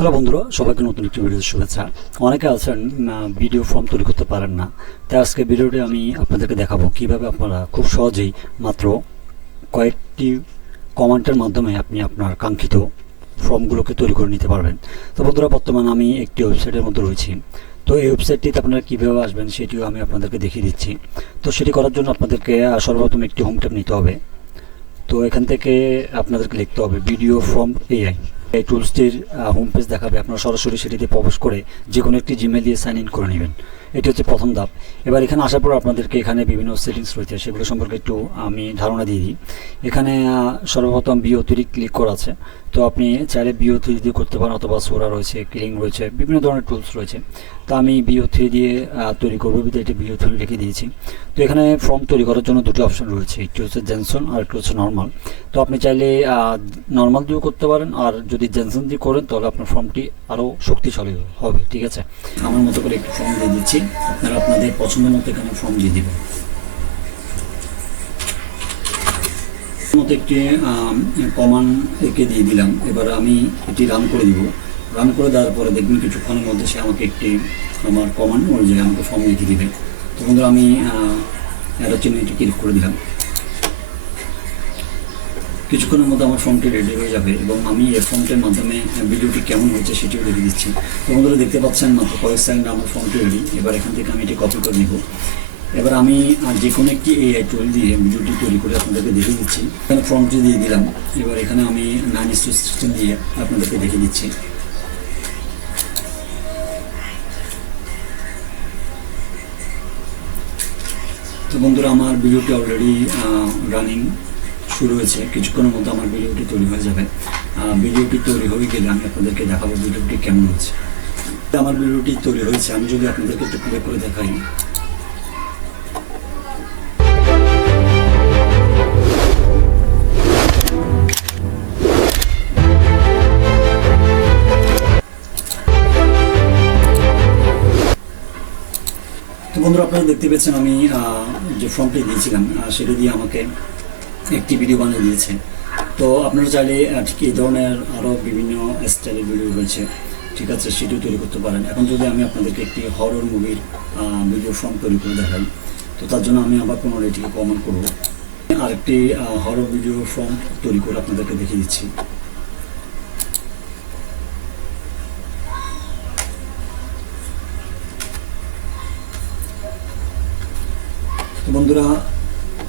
Hello বন্ধুরা, সবাইকে নতুন একটি ভিডিওতে শুভেচ্ছা। অনেকে আছেন ভিডিও ফর্ম তৈরি করতে পারেন না। তাই আজকে ভিডিওটি আমি আপনাদেরকে দেখাবো কিভাবে আপনারা খুব সহজেই মাত্র কয়েকটি কমান্ডের মাধ্যমে আপনি আপনার কাঙ্ক্ষিত ফর্মগুলোকে তৈরি করে নিতে পারবেন। তো বন্ধুরা, বর্তমানে আমি একটি ওয়েবসাইটের মধ্যে রয়েছি। তো এই ওয়েবসাইটটিতে আপনারা কীভাবে আসবেন সেটিও আমি আপনাদেরকে দেখিয়ে দিচ্ছি। তো সেটি করার জন্য আপনাদেরকে সর্বপ্রথম একটি হোম ট্যাব নিতে হবে। তো এখান থেকে আপনাদেরকে লিখতে হবে ভিডিও ফর্ম এআই। এই টুলসটির হোম পেজ দেখাবে, আপনারা সরাসরি সেটিতে প্রবেশ করে যে কোনো একটি জিমেল দিয়ে সাইন ইন করে নেবেন। এটি হচ্ছে প্রথম ধাপ। এবার এখানে আসার পর আপনাদেরকে এখানে বিভিন্ন সেটিংস রয়েছে, সেগুলো সম্পর্কে একটু আমি ধারণা দিয়ে দিই। এখানে সর্বপ্রথম BO3 ক্লিক করা আছে। তো আপনি চাইলে BO3 দিয়ে করতে পারেন, অথবা সোরা রয়েছে, ক্লিং রয়েছে, বিভিন্ন ধরনের টুলস রয়েছে। তো আমি BO3 দিয়ে তৈরি করবো, এটি BO3 রেখে দিয়েছি। তো এখানে ফর্ম তৈরি করার জন্য দুটো অপশন রয়েছে, একটি হচ্ছে জেনসন আর একটি হচ্ছে নর্মাল। তো আপনি চাইলে নর্মাল দিয়েও করতে পারেন, আর যদি জেনসন দিয়ে করেন তাহলে আপনার ফর্মটি আরও শক্তিশালী হবে। ঠিক আছে, আমার মতো করে একটি ফর্ম দিয়ে দিচ্ছি, আপনারা আপনাদের পছন্দ মতো এখানে ফর্ম দিয়ে দেবেন। মতো একটি কমান্ড এঁকে দিয়ে দিলাম। এবার আমি এটি রান করে দিব। রান করে দেওয়ার পরে দেখবেন কিছুক্ষণের মধ্যে সে আমাকে একটি আমার কমান্ড অনুযায়ী আমাকে ফর্ম লিখে দিবে। তো বন্ধুরা, আমি অ্যারো চিহ্নটি ক্লিক করে দিলাম। কিছুক্ষণের মধ্যে আমার ফর্মটি রেডি হয়ে যাবে, এবং আমি এই ফর্মটির মাধ্যমে ভিডিওটি কেমন হচ্ছে সেটিও দেখে দিচ্ছি। তো বন্ধুরা, দেখতে পাচ্ছেন মাত্র কয়েক সেকেন্ডে আমার ফর্মটি রেডি। এবার এখান থেকে আমি এটি কপি করে নিব। এবার আমি যে কোনো একটি AI টুল দিয়ে ভিডিওটি তৈরি করে আপনাদেরকে দেখে দিচ্ছি। এখানে ফর্মটি দিয়ে দিলাম। এবার এখানে আমি 9:16 দিয়ে আপনাদেরকে দেখে দিচ্ছি। তো বন্ধুরা, আমার ভিডিওটি অলরেডি রানিং শুরু হয়েছে। কিছুক্ষণের মধ্যে আমার ভিডিওটি তৈরি হয়ে যাবে। ভিডিওটি তৈরি হয়ে গেলে আমি আপনাদেরকে দেখাবো ভিডিওটি কেমন হচ্ছে। আমার ভিডিওটি তৈরি হয়েছে, আমি যদি আপনাদেরকে একটু প্লে করে দেখাই। তো বন্ধুরা, আপনারা দেখতে পেয়েছেন আমি যে ফর্মটি দিয়েছিলাম সেটা দিয়ে আমাকে একটি ভিডিও বানিয়ে দিয়েছে। তো আপনারা চাইলে ঠিক এই ধরনের আরও বিভিন্ন স্টাইলের ভিডিও রয়েছে, ঠিক আছে, সেটিও তৈরি করতে পারেন। এখন যদি আমি আপনাদেরকে একটি হরর মুভির ভিডিও ফর্ম তৈরি করে দেখাই, তো তার জন্য আমি আবার পুনরায় এটিকে কমেন্ট করব। আরেকটি হরর ভিডিও ফর্ম তৈরি করে আপনাদেরকে দেখিয়ে দিচ্ছি।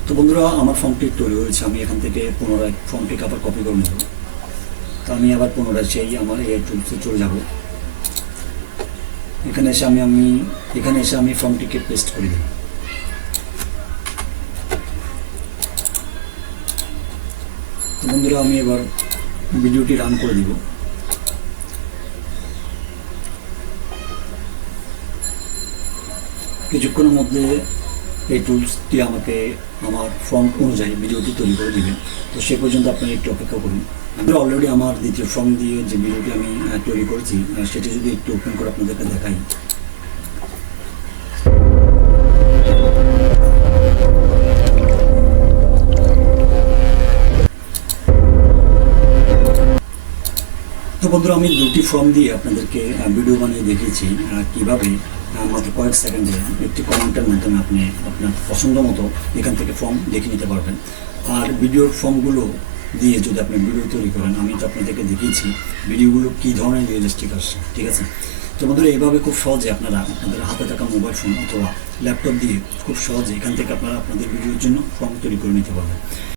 তো বন্ধুরা, আমার ফর্মটি তৈরি হয়েছে। আমি এখান থেকে পুনরায় ফর্মটিকে আবার কপি করে নেব। তো আমি আবার পুনরায় সেই আমার AI টুলসে চলে যাব। এখানে এসে আমি ফর্মটিকে পেস্ট করে দিই। তো বন্ধুরা, আমি এবার ভিডিওটি রান করে দিব। কিছুক্ষণের মধ্যে এই টুলসটি আমাকে আমার ফর্ম অনুযায়ী ভিডিওটি তৈরি করে দিবেন। তো সে পর্যন্ত আপনারা একটু অপেক্ষা করুন। আমি অলরেডি আমার দ্বিতীয় ফর্ম দিয়ে যে ভিডিওটি আমি তৈরি করেছি সেটি যদি একটু ওপেন করে আপনাদেরকে দেখাই। তো বন্ধুরা, আমি দুটি ফর্ম দিয়ে আপনাদেরকে ভিডিও বানিয়ে দেখিয়েছি কীভাবে মাত্র কয়েক সেকেন্ডে একটি কমেন্টের মাধ্যমে আপনি আপনার পছন্দ মতো এখান থেকে ফর্ম দেখে নিতে পারবেন। আর ভিডিওর ফর্মগুলো দিয়ে যদি আপনি ভিডিও তৈরি করেন, আমি তো আপনাদেরকে দেখিয়েছি ভিডিওগুলো কী ধরনের রিয়েলিস্টিক আসছে। ঠিক আছে, তো বন্ধুরা, এইভাবে খুব সহজে আপনারা আপনাদের হাতে থাকা মোবাইল ফোন অথবা ল্যাপটপ দিয়ে খুব সহজে এখান থেকে আপনারা আপনাদের ভিডিওর জন্য ফর্ম তৈরি করে নিতে পারবেন।